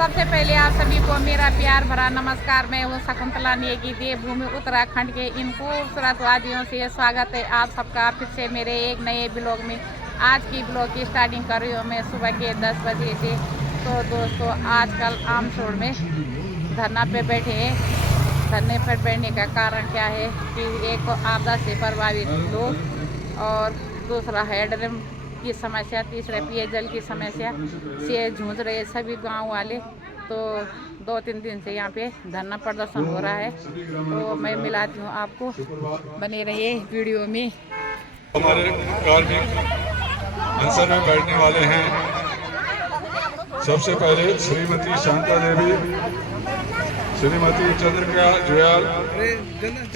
सबसे पहले आप सभी को मेरा प्यार भरा नमस्कार। मैं हूँ शकुंतला नेगी, देवभूमि उत्तराखंड के इन खूबसूरत वादियों से स्वागत है आप सबका फिर से मेरे एक नए ब्लॉग में। आज की ब्लॉग की स्टार्टिंग कर रही हूँ मैं सुबह के 10 बजे से। तो दोस्तों आजकल आमसोड़ में धरना पे बैठे हैं। धरने पर बैठने का कारण क्या है कि एक तो आपदा से प्रभावित लोग और दूसरा हैंडलूम की समस्या, तीसरे पेयजल की समस्या से जूझ रहे सभी गांव वाले। तो 2-3 दिन से यहाँ पे धरना प्रदर्शन हो रहा है। तो मैं मिलाती हूँ आपको, बने रहिए वीडियो में। हमारे कार्मिक अनशन में बैठने वाले हैं। सबसे पहले श्रीमती शांता देवी, श्रीमती चंद्रिका जुयाल,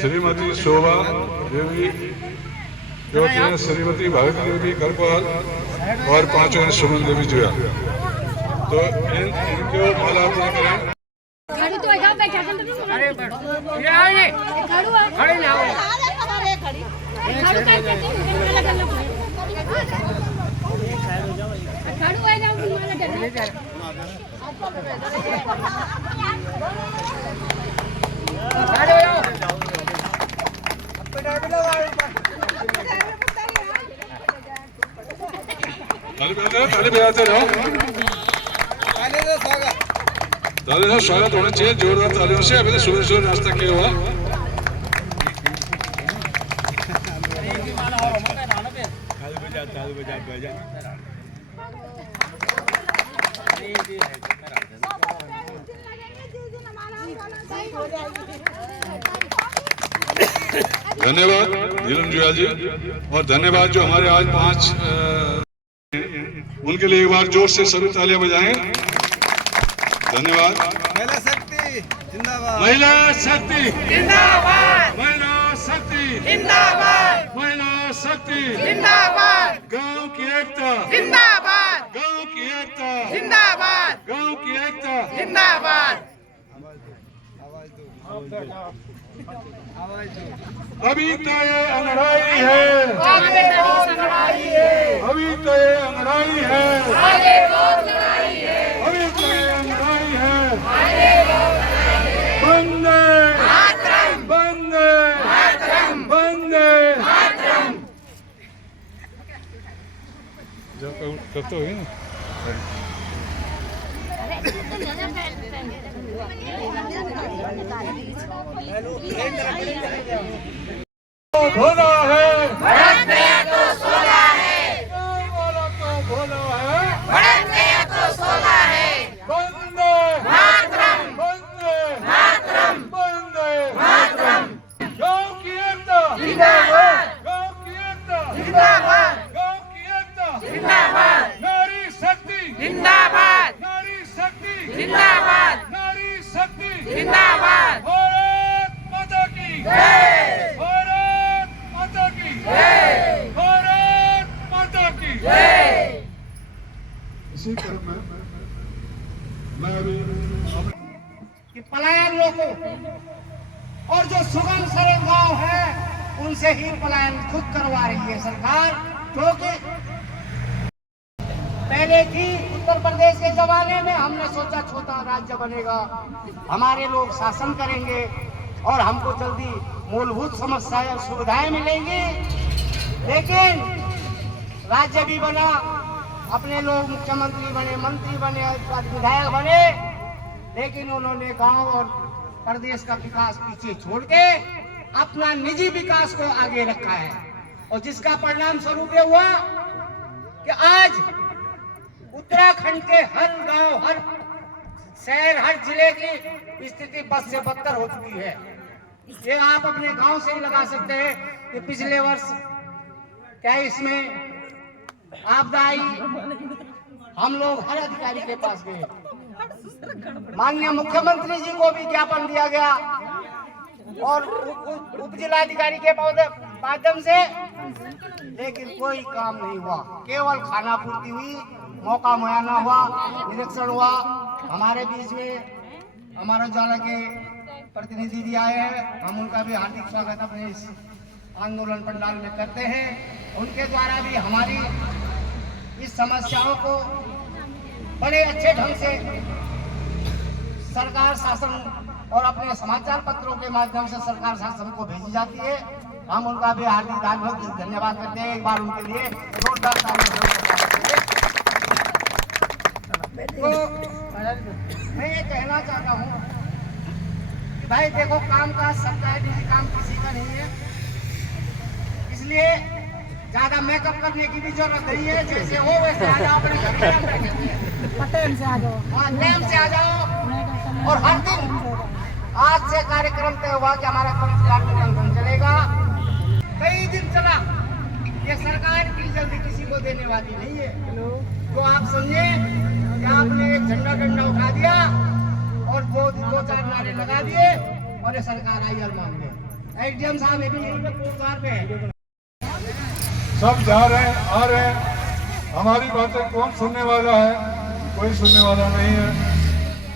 श्रीमती शोभा देवी, जो कि श्रीमती भगवती देवी करपाल और पांचों सुमन देवी जुयाल। तो इनको माला करें। ताली बजाते रहो। तालियों से स्वागत होना चाहिए, जोरदार तालियों से। अभी तो सुबह सुबह नाश्ता किया हुआ। धन्यवाद नीलम जुयाल जी, और धन्यवाद जो हमारे आज 5 उनके लिए एक बार जोर से सभी तालियां बजाएं। धन्यवाद। महिला शक्ति जिंदाबाद, महिला शक्ति जिंदाबाद, महिला शक्ति जिंदाबाद, महिला शक्ति जिंदाबाद, गांव की एकता जिंदाबाद, गांव की एकता जिंदाबाद, गांव की एकता जिंदाबाद। अभी तो ये अंगड़ाई है, अभी तो ये अंगड़ाई है, अभी तो ये अंगड़ाई है। वंदे वंदे वंदे। जब करते हो ना भोला है, भड़क गया तो सोला है, बोला तो भोला है, भड़क गया तो सोला है। वंदे मातरम, वंदे मातरम, वंदे मातरम। गांव की एकता जिंदाबाद, गांव की एकता जिंदाबाद, गांव की एकता जिंदाबाद, नारी शक्ति जिंदाबाद, नारी शक्ति जिंदाबाद, नारी शक्ति जिंदाबाद। भारत माता की जय, भारत माता की जय, भारत माता की जय। इसी क्रम में मैं अभी कि पलायन रोको, और जो सुगम सरल गांव है उनसे ही पलायन खुद करवा रही है सरकार। क्योंकि पहले थी उत्तर प्रदेश के जमाने में हमने सोचा छोटा राज्य बनेगा, हमारे लोग शासन करेंगे और हमको जल्दी मूलभूत समस्याएं और सुविधाएं मिलेंगी। लेकिन राज्य भी बना, अपने लोग मुख्यमंत्री बने, मंत्री बने, विधायक बने, लेकिन उन्होंने गांव और प्रदेश का विकास पीछे छोड़ के अपना निजी विकास को आगे रखा है। और जिसका परिणाम स्वरूप ये हुआ कि आज उत्तराखंड के हर गांव, हर शहर, हर जिले की स्थिति बद से बदतर हो चुकी है। ये आप अपने गांव से ही लगा सकते हैं कि पिछले वर्ष क्या इसमें आपदा आई, हम लोग हर अधिकारी के पास गए, माननीय मुख्यमंत्री जी को भी ज्ञापन दिया गया और उप जिलाधिकारी के माध्यम से, लेकिन कोई काम नहीं हुआ। केवल खाना पूर्ति हुई, मौका मुहैया हुआ, निरीक्षण हुआ। हमारे बीच में हमारा उजाला के प्रतिनिधि भी आए हैं, हम उनका भी हार्दिक स्वागत अपने इस आंदोलन पंडाल में करते हैं। उनके द्वारा भी हमारी इस समस्याओं को बड़े अच्छे ढंग से सरकार शासन और अपने समाचार पत्रों के माध्यम से सरकार शासन को भेजी जाती है। हम उनका भी हार्दिक धन्यवाद करते हैं। एक बार उनके लिए जोरदार तालियां बजाएं। तो मैं ये कहना चाहता हूँ कि भाई देखो, काम काज सबका है, निजी काम किसी का नहीं है, इसलिए ज्यादा मेकअप करने की भी जरूरत नहीं है। जैसे हो वैसे आ जाओ, अपने घर में हम बैठेंगे, टाइम से आ जाओ, हाँ टाइम से आ जाओ। और हर दिन आज से कार्यक्रम तय हुआ कि हमारा कार्यक्रम चलेगा, कई दिन चला। ये सरकार की जल्दी किसी को देने वाली नहीं है। तो आप समझे कि आपने एक झंडा डंडा उठा दिया और दो चार नारे लगा दिए और ये सरकार आई और मान गए। एसडीएम साहब ये भी कोर्टद्वार पे है। सब जा रहे हैं, आ रहे हैं, हमारी बातें कौन सुनने वाला है? कोई सुनने वाला नहीं है।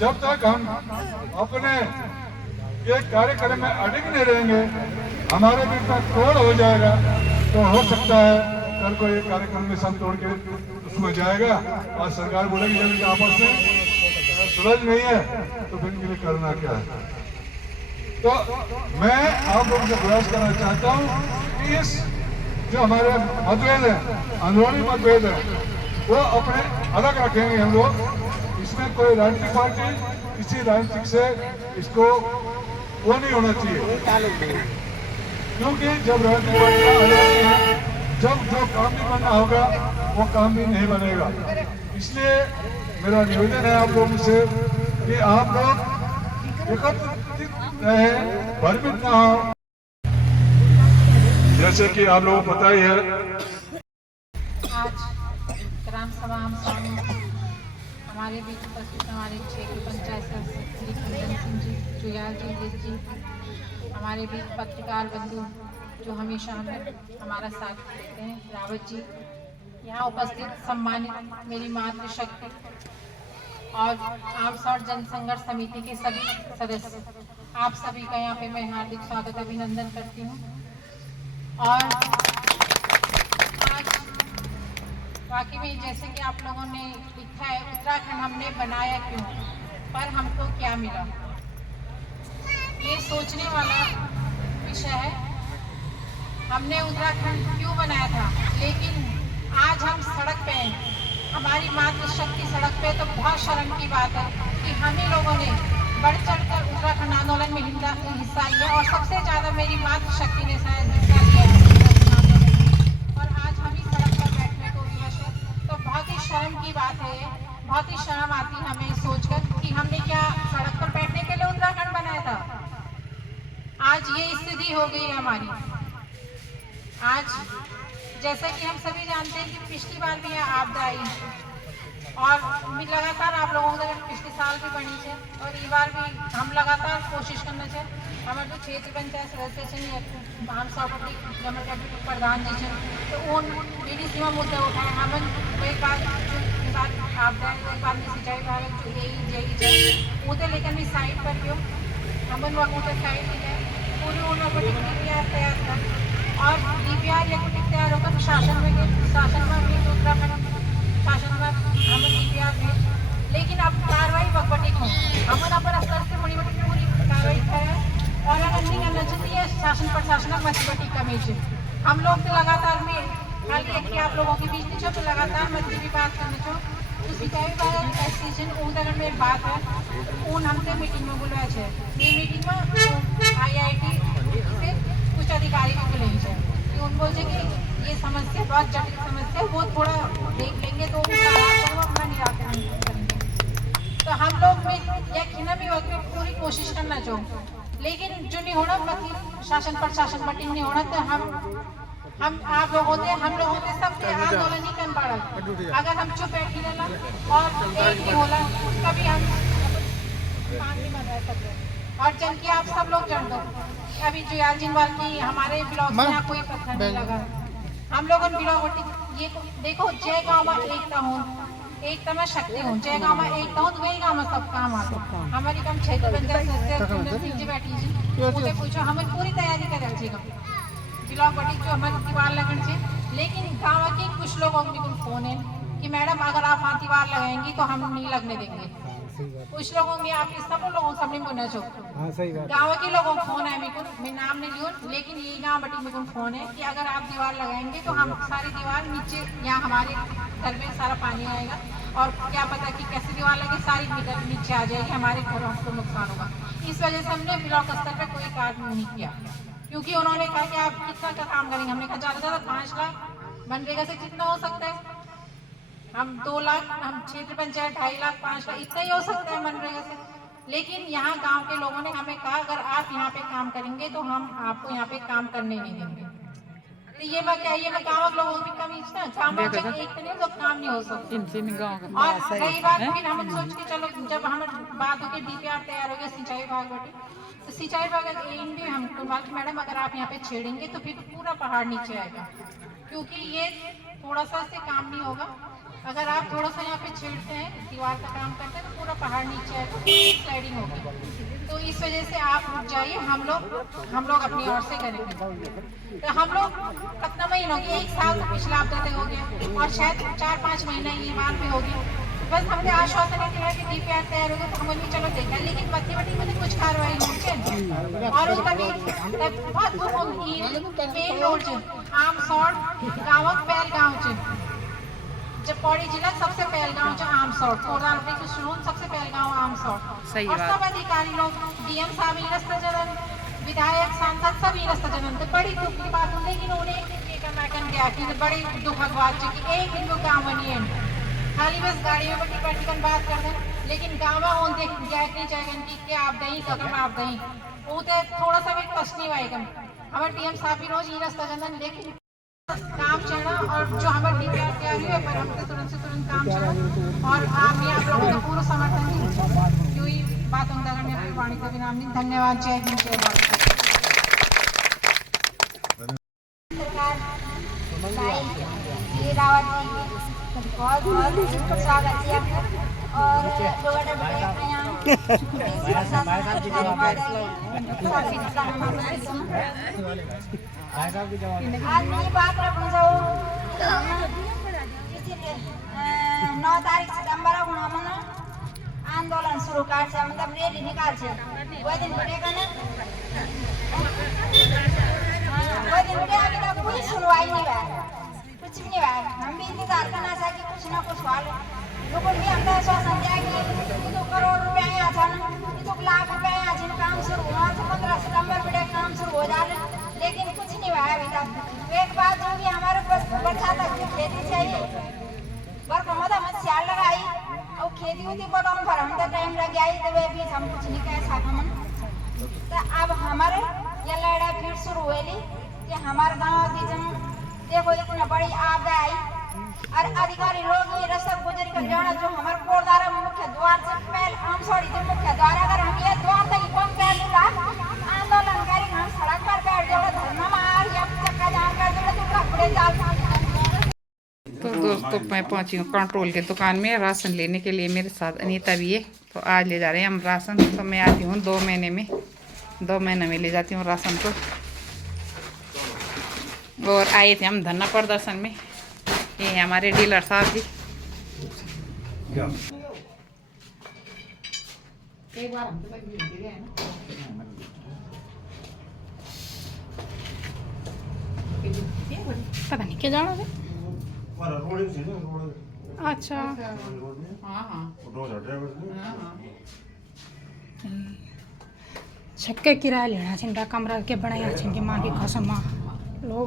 जब तक हम अपने ये कार्यक्रम में अडिग नहीं रहेंगे, हमारे बीच में तोड़ हो जाएगा, तो हो सकता है कल को ये कार्यक्रम में सब तोड़ के उसमें जाएगा और सरकार बोलेगी जब आपस में सुलझ नहीं है तो फिर इनके लिए करना क्या है। तो मैं आप लोगों से प्रयास करना चाहता हूँ कि इस जो हमारे मतभेद है, अंदरूनी मतभेद है, वो अपने अलग रखेंगे हम लोग। इसमें कोई राजनीतिक पार्टी किसी राजनीतिक से इसको वो नहीं होना चाहिए, क्योंकि जब राजनीतिक पार्टियां आ जाती हैं, जब जो काम नहीं बनना होगा वो काम भी नहीं बनेगा। इसलिए मेरा निवेदन है आप लोगों से कि आप लोग एकत्रित रहे, भ्रमित ना हो। जैसे कि आप लोगों को पता ही है, आज ग्राम सभा हम स्वामी हमारे बीच उपस्थित हमारे क्षेत्र पंचायत सदस्य श्री कुंदन सिंह जी, जुयाल जी, हमारे बीच पत्रकार बंधु जो हमेशा हमारा साथ देते हैं, रावत जी, यहाँ उपस्थित सम्मानित मेरी मातृशक्ति और आर्म्स और जनसंघर्ष समिति के सभी सदस्य, आप सभी का यहाँ पे मैं हार्दिक स्वागत अभिनंदन करती हूँ। और आज वाकई में जैसे कि आप लोगों ने लिखा है, उत्तराखंड हमने बनाया क्यों, पर हमको क्या मिला, ये सोचने वाला विषय है। हमने उत्तराखंड क्यों बनाया था, लेकिन आज हम सड़क पे हैं, हमारी मातृशक्ति सड़क पे, तो बहुत शर्म की बात है कि हम ही लोगों ने बढ़ चढ़कर उत्तराखंड आंदोलन में हिस्सा लिया और सबसे ज़्यादा मेरी मातृशक्ति ने शायद हिस्सा लिया है और आज हम ही सड़क पर बैठने को विवश है। तो बहुत ही शर्म की बात है, बहुत ही शर्म आती है हमें सोचकर कि हमने क्या सड़क पर बैठने के लिए उत्तराखंड बनाया था। आज ये स्थिति हो गई है हमारी। आज जैसा कि हम सभी जानते हैं कि पिछली बार भी आपदा आई और लगातार आप लोगों को पिछले साल भी बनी है और इस बार भी हम लगातार कोशिश करना चाहिए। हमारे जो क्षेत्र पंचायत सदस्य हम सभापति प्रधान जी है तो उन बीडी सीमा मुद्दा उठाए। हम एक बार आपदा एक बार में सिंचाई विभाग जो यही मुद्दे लेकर भी साइड पर भी हो, हम साइड भी जाए पूरी उन्होंने तैयार था और डीपीआर या कुछ तैयार होकर शासन में उत्तराखंड शासन में हम डीपीआर में, लेकिन अब कार्रवाई बकबटी हो हम अपन स्तर से बड़ी बड़ी पूरी कार्रवाई करें और अगर नहीं करना चाहिए शासन प्रशासन मजबूती कमी से हम लोग तो लगातार में हाल कि आप लोगों के बीच में जो लगातार मजबूती भी बात करना चाहो उसकी कई बार एसोसिएशन उदगन में बात है उन हमसे मीटिंग में बुलवाया है। ये मीटिंग में IIT से कुछ अधिकारी भी बुलाए हैं कि उन बोल कि ये समस्या बहुत जटिल समस्या है, वो थोड़ा देख लेंगे तो अपना निराकरण करेंगे। तो हम लोग में यह भी वक्त में पूरी कोशिश करना चाहो, लेकिन जो नहीं होना शासन प्रशासन बटी नहीं होना तो हम आप लोग होते हम लोग होते सब आंदोलन नहीं कर पा रहे। अगर हम चुप बैठी रहना और एक नहीं होला कभी हम नहीं बना सकते। और जन की आप सब लोग जान दो अभी जुयाल जिनवाल की हमारे ब्लॉक में यहाँ कोई पत्थर नहीं लगा। हम लोग उन ब्लॉक ये देखो जय गाँव में एकता हूँ, एकता में शक्ति हूँ, जय गाँव में एकता हूँ तो वही गाँव में सब काम आता। हमारी कम क्षेत्र पंचायत सदस्य जी बैठी जी उसे पूछो हम पूरी तैयारी कर रहे ब्लॉक बटी जो हमारी दीवार लगन से, लेकिन गाँव के कुछ लोगों को फोन है कि मैडम अगर आप वहाँ दीवार लगाएंगी तो हम नहीं लगने देंगे। कुछ लोगों में आपके सब लोगों से हमने बोलना चाहिए गाँव के लोगों को फोन है मेरे को मैं नाम नहीं लियो लेकिन ये गाँव बटी मेरे को फोन है कि अगर आप दीवार लगाएंगे तो हम सारी दीवार नीचे यहाँ हमारे घर में सारा पानी आएगा और क्या पता कि कैसे दीवार लगे सारी नीचे आ जाएगी हमारे घरों को नुकसान होगा। इस वजह से हमने ब्लॉक स्तर पर कोई कार्य नहीं किया क्योंकि उन्होंने कहा कि आप कितना का काम करेंगे। हमने कहा ज़्यादा 5 लाख मनरेगा से कितना हो सकता है, हम 2 लाख, हम क्षेत्र पंचायत 2.5 लाख 5 लाख इतना ही हो सकता है मनरेगा से। लेकिन यहाँ गांव के लोगों ने हमें कहा अगर आप यहाँ पे काम करेंगे तो हम आपको यहाँ पे काम करने नहीं देंगे। तो ये मैं क्या ये मैं गाँव लोगों की कमी ना काम एक नहीं तो काम नहीं हो सकता। और रही बात फिर हम सोच के चलो जब हम बात होकर DPR तैयार हो गया सिंचाई विभाग बटे तो सिंचाई विभाग भी हम मैडम अगर आप यहाँ पे छेड़ेंगे तो फिर पूरा पहाड़ नीचे आएगा क्योंकि ये थोड़ा सा से काम नहीं होगा। अगर आप थोड़ा सा यहाँ पे छेड़ते हैं दीवार का काम करते हैं तो पूरा पहाड़ नीचे आएगा स्लाइडिंग होगी। तो इस वजह से आप रुक जाइए, हम लोग अपनी ओर से करेंगे। तो हम लोग कितना महीना हो गया 1 साल तो पिछला हफ्ते तक हो गया और शायद 4-5 महीना ये बात भी हो गया। बस हमने आश्वासन दिया कि DPR तैयार हो गया तो हमने चलो देखा लेकिन बत्ती में कुछ कार्रवाई होनी और तभी बहुत मेन रोड आम सौड़ गाँव पहल गाँव जब पौड़ी जिला सबसे पहल गाँव जो आम सौड़ सबसे पहल गाँव आम सौड़ और सब अधिकारी लोग DM साहब रस्ता जनन विधायक सांसद सभी रस्ता जनन तो बड़ी दुख की बात हो लेकिन उन्हें गया कि बड़ी दुख बात कि एक दिन गाँव नहीं है खाली बस गाड़ी में बटी बात कर दें लेकिन गाँव देख नहीं चाहेगा कि क्या आप दही कदम आप दही वो तो थोड़ा सा भी कष्ट नहीं आएगा। हमारे DM साहब भी रोज ये रास्ता जनन लेकिन काम चढ़ा और जो हमारे DPR तैयार हुए पर हम तुरंत से तुरंत काम चढ़ा और आप लोगों का पूरा समर्थन दी क्यों ही बात उनका करने अपनी वाणी का भी नाम नहीं। धन्यवाद। जय हिंद जय भारत। बहुत बहुत स्वागत है और आज मैं बात रखना चाहूँ 9 तारीख सितंबर को हम आंदोलन शुरू कर से मतलब रैली निकाल से वो दिन बढ़ेगा ना वो दिन बढ़े अभी तक कोई सुनवाई नहीं है कुछ भी नहीं है। हम भी इंतजार करना चाहिए कि कुछ ना कुछ हाल लोगों भी हमने आश्वासन दिया कि तो करोड़ रुपया यहाँ था ना तो लाख रुपया यहाँ जिन काम शुरू हुआ तो 15 सितंबर बढ़े काम शुरू हो जाए लेकिन कुछ नहीं हुआ अभी तक। एक बात जो भी हमारे पास बरसात की खेती चाहिए बरखा मत सियाल लगाई और खेती होती बटन पर हम तो टाइम लग गया तो वे भी हम कुछ नहीं कह सकते। तो अब हमारे ये लड़ाई फिर शुरू हुई कि हमारे गाँव की जन देखो इतना बड़ी आपदा आई और अधिकारी लोग ये रास्ता गुजर कर जाना जो हमारे कोटद्वार मुख्य द्वार से पहले हम सॉरी जो मुख्य द्वार अगर हम ये द्वार तक कम कर दूंगा आंदोलन करेंगे हम सड़क पर बैठ जाओ धरना मार या चक्का जाम कर दो तो कपड़े जाल। तो दोस्तों मैं पहुंची हूँ कंट्रोल की दुकान में राशन लेने के लिए। मेरे साथ अनीता भी है तो आज ले जा रहे हैं हम राशन। तो मैं आती हूँ 2 महीने में ले जाती हूँ राशन को। और आए थे हम धरना प्रदर्शन में, ये हैं हमारे डीलर साहब जी। पता नहीं क्या जाना है। अच्छा छक्के किराया लेना छिंडा कमरा के बनाया छिंडी माँ की कसम लोग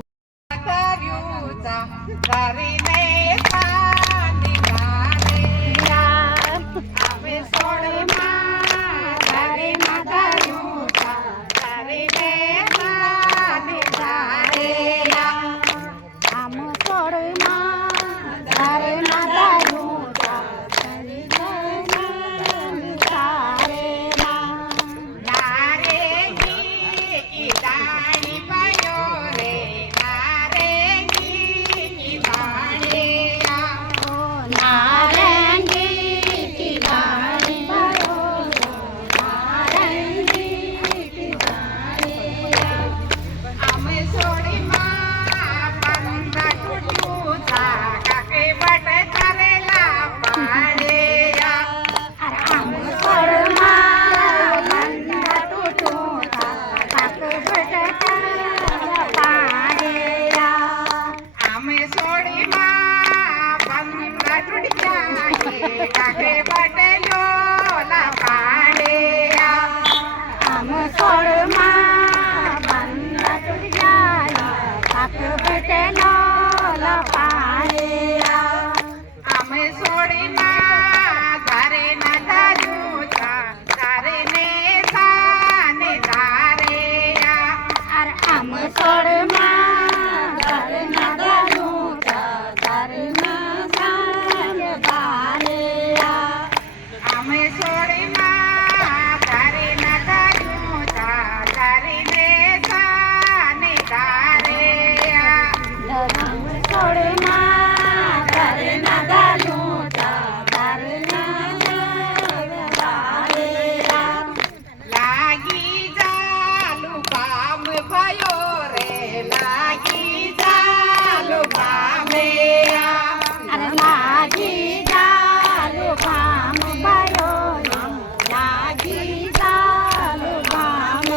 सोड़ी माँ तारे न करूँ तारे ने साने तारे धर्म छोड़े माँ तारे न करूँ तारे लागी जालू काम भयो रे लागी जालू कामे अरे लागी जालू काम भयो लागी जालू काम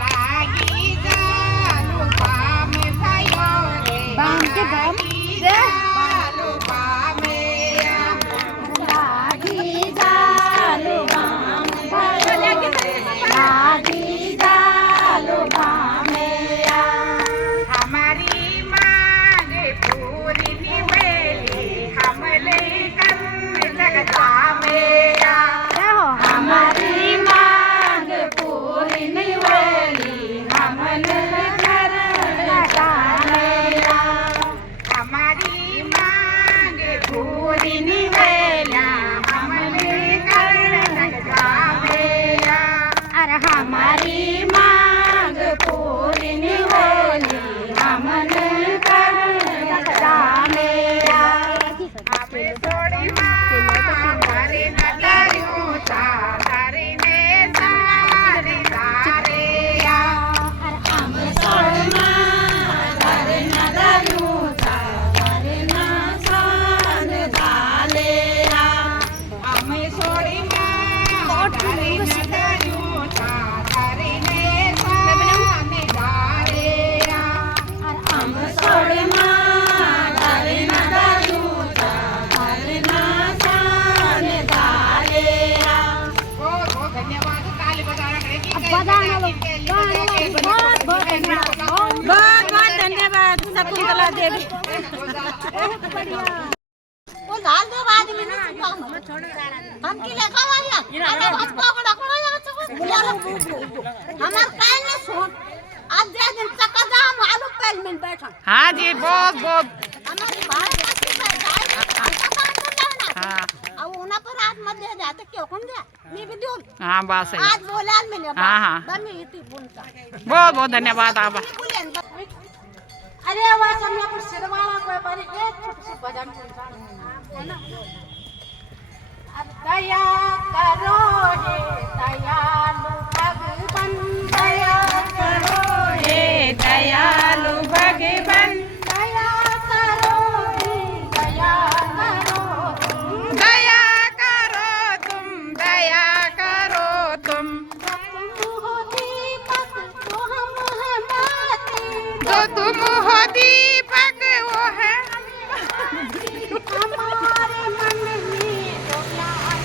लागी जालू काम भयो रे बाम के बाम जालू कामे लागी जालू काम भयो लागी जालू काम हमारी मांग पूरी निवेली हमले कर लगता मेरा हमारी मांग पूरी निवेली हमन कर लगा मेरा हमारी मांग पूरी निवेला हमले कर लगता मेरा अरे हमारी मांग पूरी निवेली हमन कर लगा मेरा हमें थोड़ी माँ तारे न करूँ तारे ने सारे तारे हम सोना घर न करूँ तारे न सान डालेरा हमें थोड़ी माँ तारे न करूँ तारे ने सारे तारे हम सोना घर न करूँ तारे न सान डालेरा बहुत धन्यवाद ताली बजाना करेगी बजाना लो बहुत बहुत धन्यवाद बहुत बहुत धन्यवाद शकुंतला देवी वो लाल दो आदमी ने हम की लेखा वाला अरे भाजपा को डकड़ा यार हमार पैन ने सुन आज दे दिन तक का हम आलू पैन में बैठा हाँ जी बहुत बहुत हमारी भारत की सरकार हाँ अब उना पर आज मत दे जाते क्यों कौन दे मैं भी दूं हाँ बात सही आज बोला मैंने हाँ, हाँ। बनी इतनी बोलता बहुत बहुत धन्यवाद आप अरे आवाज हमने पर सिरवाला कोई बारी एक छोटी सी भजन है ना अब दया करो हे दयालु भगवान दया करो हे दयालु भगवान दया करो हे दया करो दया करो तुम तो तुम हो दीपक वो है हमारे मन में तो ज्ञान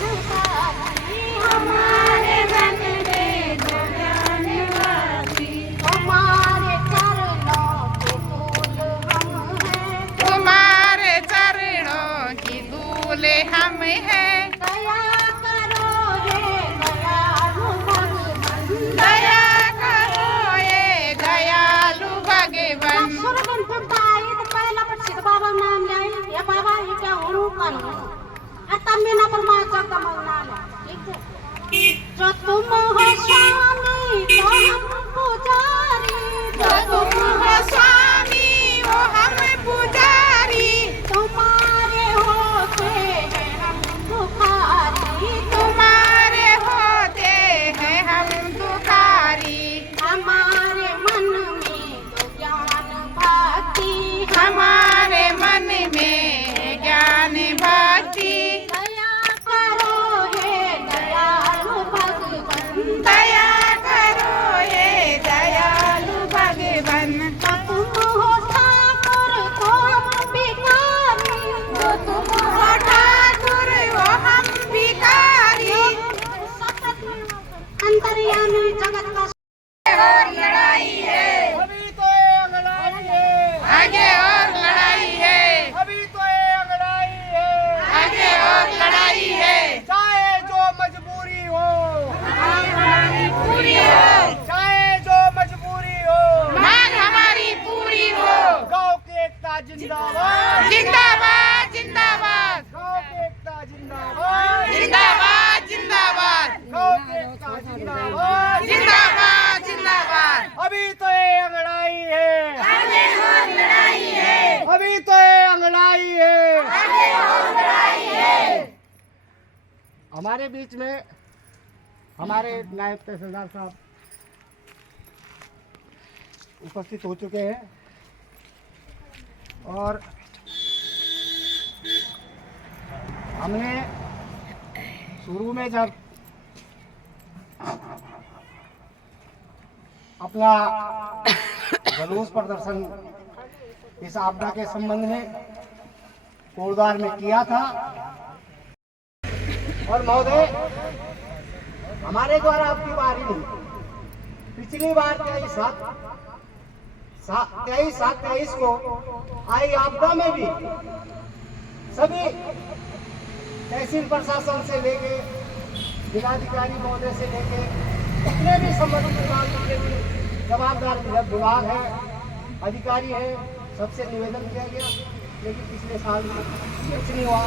अभी तो ये अंगड़ाई है। हमारे बीच में हमारे नायब तहसीलदार साहब उपस्थित हो चुके हैं और हमने शुरू में जब अपना जुलूस प्रदर्शन इस आपदा के संबंध में कोटद्वार में किया था और महोदय हमारे द्वारा आपकी बारी नहीं, पिछली बार 23/7/23 को आई आपदा में भी सभी तहसील प्रशासन से लेके जिलाधिकारी महोदय से लेके जितने भी संबंधित विभाग के जवाबदार विभाग है, अधिकारी है, सबसे निवेदन किया गया, लेकिन पिछले साल कुछ नहीं हुआ।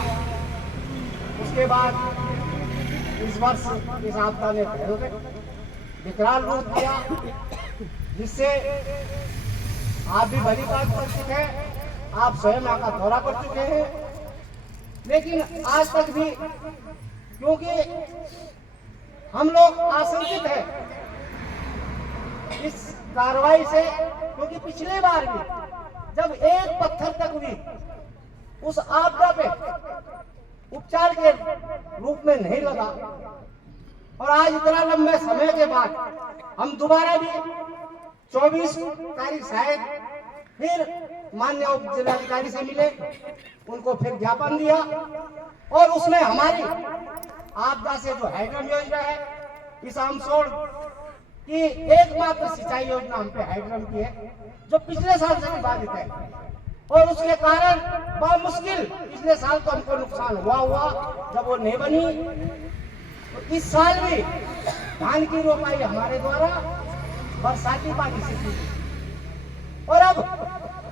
उसके बाद इस वर्ष इस आपदा ने विकराल रूप लिया, जिससे आप भी भली बात कर चुके हैं, आप स्वयं यहाँ का दौरा कर चुके हैं, लेकिन आज तक भी क्योंकि हम लोग आशंकित हैं इस कार्रवाई से, क्योंकि पिछले बार भी जब एक पत्थर तक भी उस आपदा पे उपचार के रूप में नहीं लगा और आज इतना लंबे समय के बाद हम दोबारा भी 24 तारीख शायद फिर माननीय उप जिलाधिकारी से मिले, उनको फिर ज्ञापन दिया और उसमें हमारी आपदा से जो हाइड्रम योजना है, इस आमसोड़ की एकमात्र सिंचाई योजना हम पे हाइड्रम की है, जो पिछले साल से भी बाधित है और उसके कारण बहुत मुश्किल पिछले साल तो हमको नुकसान हुआ जब वो नहीं बनी। तो इस साल भी धान की रोपाई हमारे द्वारा बरसाती पानी से की और अब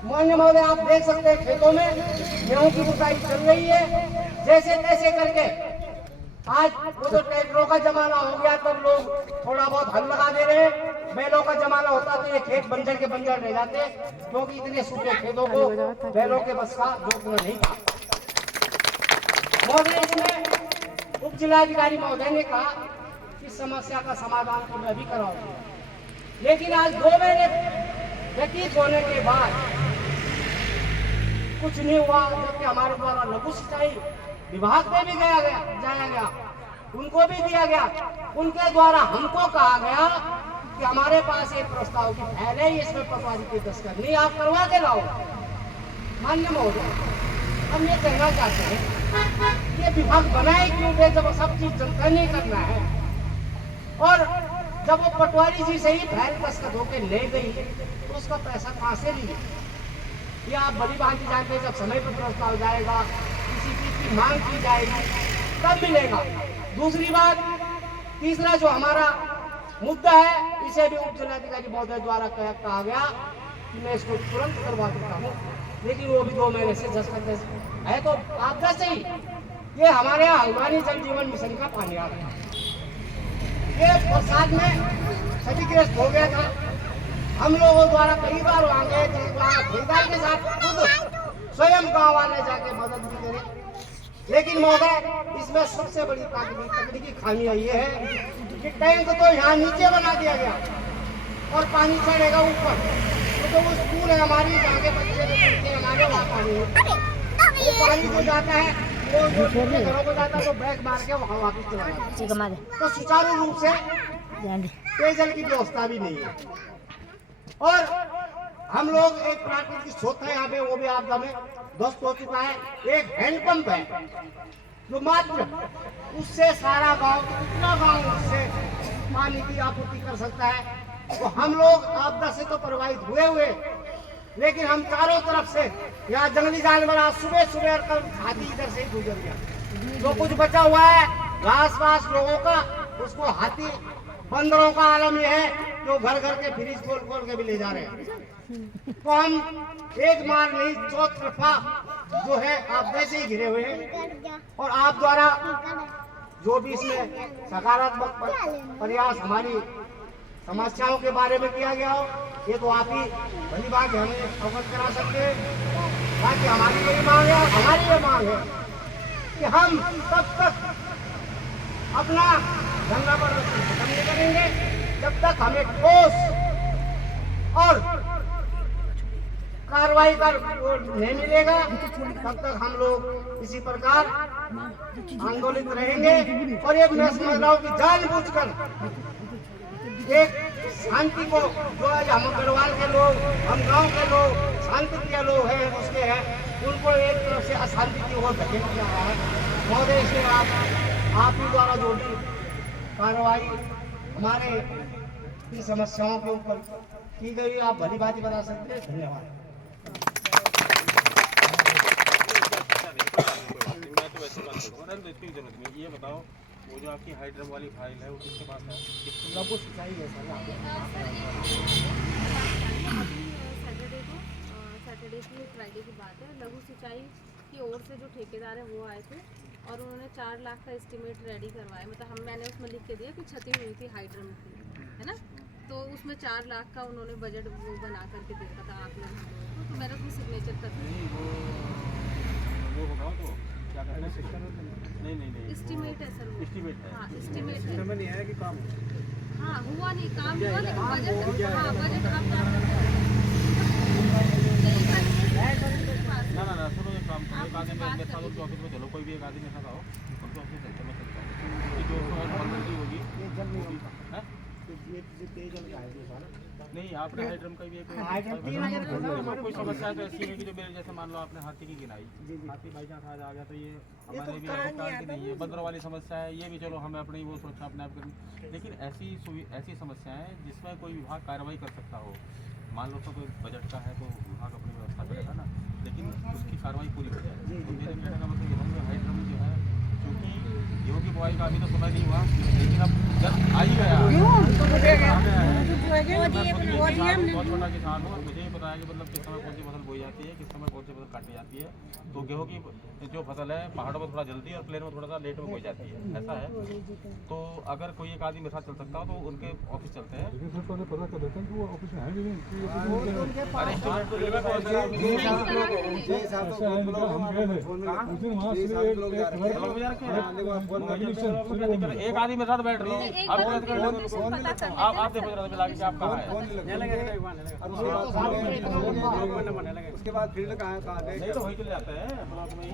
माननीय महोदय आप देख सकते हैं खेतों में गेहूं की बुआई चल रही है, जैसे तैसे करके। आज वो जो ट्रैक्टरों का जमाना हो गया तब लोग थोड़ा बहुत हल लगा दे रहे हैं, बैलों का जमाना होता तो ये खेत बंजर के बंजर रह जाते, क्योंकि इतने सूखे खेतों को बैलों के बस का जोतना नहीं था। महोदय इसमें उप जिलाधिकारी महोदय ने कहा कि समस्या का समाधान तो मैं भी कराऊंगा, लेकिन आज 2 महीने व्यतीत होने के बाद कुछ नहीं हुआ, जबकि हमारे द्वारा लघु सिंचाई विभाग में भी जाया गया, उनको भी दिया गया, उनके द्वारा हमको कहा गया कि हमारे पास एक प्रस्ताव की फाइल है, इसमें पटवारी की दस्तखत नहीं, आप करवा के लाओ। माननीय महोदय हम ये कहना चाहते हैं ये विभाग बनाए क्यों थे जब सब चीज जनता नहीं करना है, और जब वो पटवारी जी से ही फाइल दस्तखत होकर ले गई तो उसका पैसा कहाँ से लिए? ये आप बड़ी बात जानते हैं, जब समय पर प्रस्ताव जाएगा, किसी चीज की मांग की जाएगी तब मिलेगा। दूसरी बात, तीसरा जो हमारा मुद्दा है, इसे भी उप जिलाधिकारी महोदय द्वारा कहा गया कि मैं इसको तुरंत करवा देता हूँ, लेकिन वो भी 2 महीने से दस्तखत है। तो आपदा से ही ये हमारे यहाँ हल्द्वानी जल जीवन मिशन का पानी आ गया, ये बरसात में क्षतिग्रस्त हो गया था। हम लोगों द्वारा कई बार वहाँ गए, ठेकेदार के साथ खुद स्वयं गाँव वाले जाके मदद भी करे, लेकिन महोदय इसमें सबसे बड़ी तकनीकी खामियां ये है कि टैंक तो यहाँ नीचे बना दिया गया और पानी चढ़ेगा ऊपर, तो वो स्कूल है हमारी, जहाँ के बच्चे हमारे वहाँ पानी है, वो पानी जो जाता है वो जो घरों को जाता है तो बैग मार के वहाँ वापस चला जाता है, तो सुचारू रूप से पेयजल की व्यवस्था भी नहीं है। और हम लोग एक प्राकृतिक स्रोत है यहाँ पे, वो भी आपदा में ध्वस्त हो चुका है। एक हैंडपंप है जो मात्र उससे सारा गांव, कितना गांव उससे पानी की आपूर्ति कर सकता है। तो हम लोग आपदा से तो प्रभावित हुए, लेकिन हम चारों तरफ से यहाँ जंगली जानवर आज सुबह और कल हाथी इधर से ही गुजर गया। जो कुछ बचा हुआ है घास वास लोगों का, उसको हाथी बंदरों का आलम ये है जो घर घर के फ्रिज खोल के भी ले जा रहे हैं। तो हम एक मार नहीं, चौतरफा जो है आप वैसे ही घिरे हुए हैं, और आप द्वारा जो भी इसमें सकारात्मक प्रयास हमारी समस्याओं के बारे में किया गया हो, ये तो आप ही भली बात हमें अवगत करा सकते हैं। ताकि हमारी यही मांग है और हमारी ये मांग है कि हम तब तक अपना धंधा प्रदर्शन खत्म नहीं करेंगे जब तक हमें ठोस और कार्रवाई का नहीं मिलेगा, तब तक हम लोग इसी प्रकार आंदोलित रहेंगे। और ये मैं समझ रहा हूँ कि जानबूझकर एक शांति को जो आज हम गढ़वाल के लोग, हम गांव के लोग, शांति प्रिय लोग हैं, उसके हैं, उनको एक तरफ से अशांति की ओर धकेल दिया गया है। महोदय से आप ही द्वारा जो भी कार्रवाई हमारे इन समस्याओं के ऊपर की गई, आप भली बात ही बता सकते हैं। धन्यवाद। ये बताओ, वो जो आपकी हाइड्रम वाली फाइल है वो किसके पास है? लघु सिंचाई है सर। सैटरडे की फ्राइडे की बात है, लघु सिंचाई की ओर से जो ठेकेदार है वो आए थे और उन्होंने 4 लाख का एस्टीमेट रेडी करवाया। मतलब मैंने उसमें लिख के दिया कि क्षति हुई थी हाइड्रम की, है ना, तो उसमें 4 लाख का उन्होंने बजट वो बना करके दे रखा था आकलन, तो मेरा उसमें सिग्नेचर कर दिया। वो होगा तो क्या कहना है? नहीं एस्टीमेट है सर, एस्टीमेट है। हाँ एस्टीमेट है। समझ नहीं आया कि काम हाँ हुआ नहीं, काम हुआ लेकिन बजट, हाँ बजट आप ना सुनो, एक काम करो, एक आदमी मेरे साथ उनके ऑफिस में चलो, कोई भी एक आदमी मेरे साथ आओ, उनके ऑफिस में चलते मैं चलता हूँ, जो फॉर्मेलिटी होगी नहीं। आपने हाइड्रम का भी कोई समस्या तो ऐसी है कि जो मेरे जैसे मान लो आपने हाथी की गिनाई, हाथी बाई चांस आज आ गया तो ये हमारे भी अधिकार की नहीं है। बंदरों वाली समस्या है, ये भी चलो हमें अपनी वो सुरक्षा अपने आप करनी, लेकिन ऐसी समस्याएं जिसमें कोई विभाग कार्रवाई कर सकता हो, मान लो तो कोई बजट का है तो विभाग अपनी व्यवस्था करेगा ना, लेकिन उसकी कार्रवाई पूरी हो जाए। तो मेरे कहने का मतलब ये है, हाइड्रम जो है क्योंकि गेहूँ की बुआई का अभी तो समय नहीं हुआ, लेकिन अब जब आ ही गया, बहुत छोटा किसान हूँ और मुझे ही पता है कि मतलब किस समय कौन सी फसल बोई जाती है, किस समय कौन सी फसल काटी जाती है। तो गेहूँ की जो फसल है पहाड़ों में थोड़ा जल्दी और प्लेन में थोड़ा सा लेट में बोई जाती है, ऐसा है। तो अगर कोई एक आदमी मेरे साथ चल सकता हो तो उनके ऑफिस चलते हैं। पता कर देते हैं कि वो ऑफिस में है भी नहीं। अरे स्टूडेंट तो लेगा कौन सा? एक आदमी मेरे साथ बैठ रही है, आप देखो जरा कि आप कहाँ है। उसके बाद फील्ड कहाँ नहीं तो वही चले जाते हैं ब्लॉक में ही।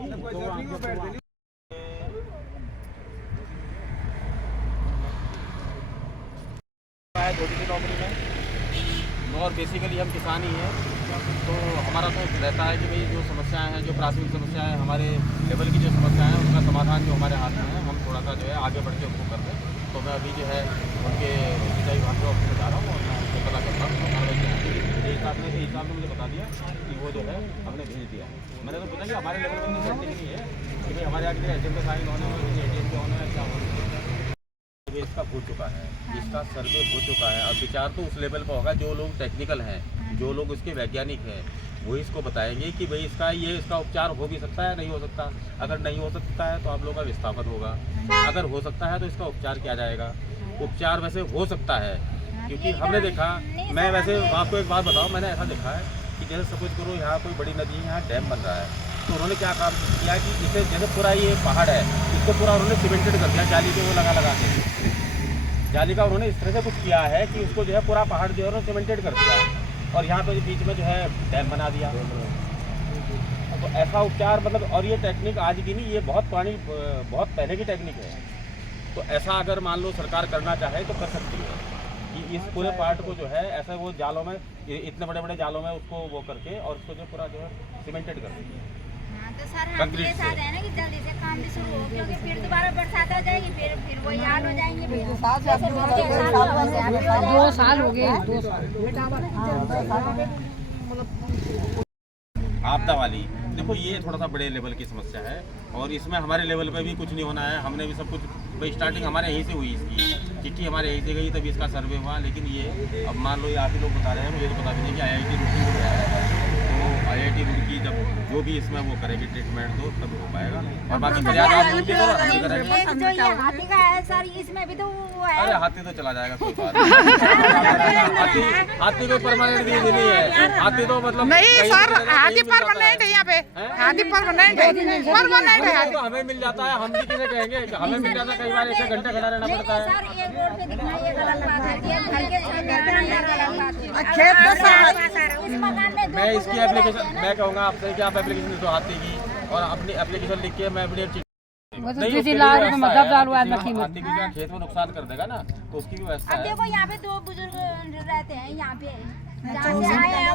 छोटी सी नौकरी में और बेसिकली हम किसान ही हैं, तो हमारा तो रहता है कि भाई जो समस्याएं हैं, जो प्राथमिक समस्याएं हमारे लेवल की जो समस्याएं हैं उनका समाधान जो हमारे हाथ में है, हम थोड़ा सा जो है आगे बढ़ के उनको कर दें। तो मैं अभी जो है उनके सिंचाई विभाग के ऑफिस में जा रहा हूँ और मैं उनको पता करता हूँ हिसाब ने मुझे बता दिया कि वो जो है हमने भेज दिया। मैंने तो पूछा कि हमारे लेवल में सेटिंग नहीं है कि भाई हमारे आगे एजेंट का साइन होने एजेंट के होने क्या होने। इसका हो चुका है, इसका सर्वे हो चुका है। अब विचार तो उस लेवल पर होगा जो लोग टेक्निकल हैं, जो लोग इसके वैज्ञानिक हैं, वो इसको बताएंगे कि भाई इसका उपचार हो भी सकता है, नहीं हो सकता। अगर नहीं हो सकता है तो आप लोगों का विस्थापन होगा, अगर हो सकता है तो इसका उपचार किया जाएगा। उपचार वैसे हो सकता है क्योंकि हमने देखा, मैं वैसे आपको एक बात बताऊँ, मैंने ऐसा देखा है कि जैसे सपोज करो यहाँ कोई बड़ी नदी है, यहाँ डैम बन रहा है, तो उन्होंने क्या काम किया कि इसे जैसे पूरा ये पहाड़ है इसको पूरा उन्होंने सीमेंटेड कर दिया, जाली के वो लगा के जाली का उन्होंने इस तरह से कुछ किया है कि उसको जो है पूरा पहाड़ जो है उन्होंने सीमेंटेड कर दिया और यहाँ पे बीच में जो है डैम बना दिया। तो ऐसा उपचार मतलब, और ये टेक्निक आज की नहीं, ये बहुत पुरानी, बहुत पहले की टेक्निक है। तो ऐसा अगर मान लो सरकार करना चाहे तो कर सकती है कि इस पूरे पार्ट को जो है ऐसा वो जालों में, इतने बड़े बड़े जालों में उसको वो करके और उसको जो पूरा जो है सीमेंटेड कर देती है। तो सर हम ये साथ है ना कि जल्दी से काम भी शुरू हो, क्योंकि फिर दोबारा बरसात आ जाएगी, फिर वही हाल हो जाएंगे। 2 साल हो गए, 2 साल आपदा वाली देखो, ये थोड़ा सा बड़े लेवल की समस्या है और इसमें हमारे लेवल पे भी कुछ नहीं होना है। हमने भी सब कुछ भाई स्टार्टिंग हमारे यहीं से हुई, इसकी चिट्ठी हमारे यहीं से गई, तभी इसका सर्वे हुआ। लेकिन ये अब मान लो ये आप ही लोग बता रहे हैं, मुझे तो पता भी नहीं कि IIT रुड़की हो गया है। तो IIT रुड़की जब जो भी इसमें वो करेगी ट्रीटमेंट तो तब हो पाएगा। और बाकी प्रयागराज में भी तो अच्छी करेंगे। जो ये हाथी का है सर, इसमें भी तो वो है। अरे हाथी तो चला जाएगा, कोई बात नहीं। हाथी कोई परमानेंट चीज नहीं है। हाथी तो मतलब नहीं सर, हाथी परमानेंट है यहाँ पे, हाथी परमानेंट है, परमानेंट है। तो हमें मिल जाता है, हम भी किसे कहेंगे, हमें मिल जाता है। कई बार 1 घंटे खड़ा रहना पड़ता है। सर ये रोड पे दिखना ये गलत बात है, ये घर के सामने दिखना ये गलत बात है। खेत के साथ इस मकान में मैं इसकी एप्लीकेशन, मैं कहूँगा आपसे कि आप एप्लीकेशन तो हाथी की और अपनी एप्लीकेशन लिख के मैं अपनी हाथी की खेत में नुकसान कर देगा ना, तो उसकी भी व्यवस्था है। देखो यहाँ पे 2 बुजुर्ग रहते हैं यहाँ पे, जहाँ से आए हैं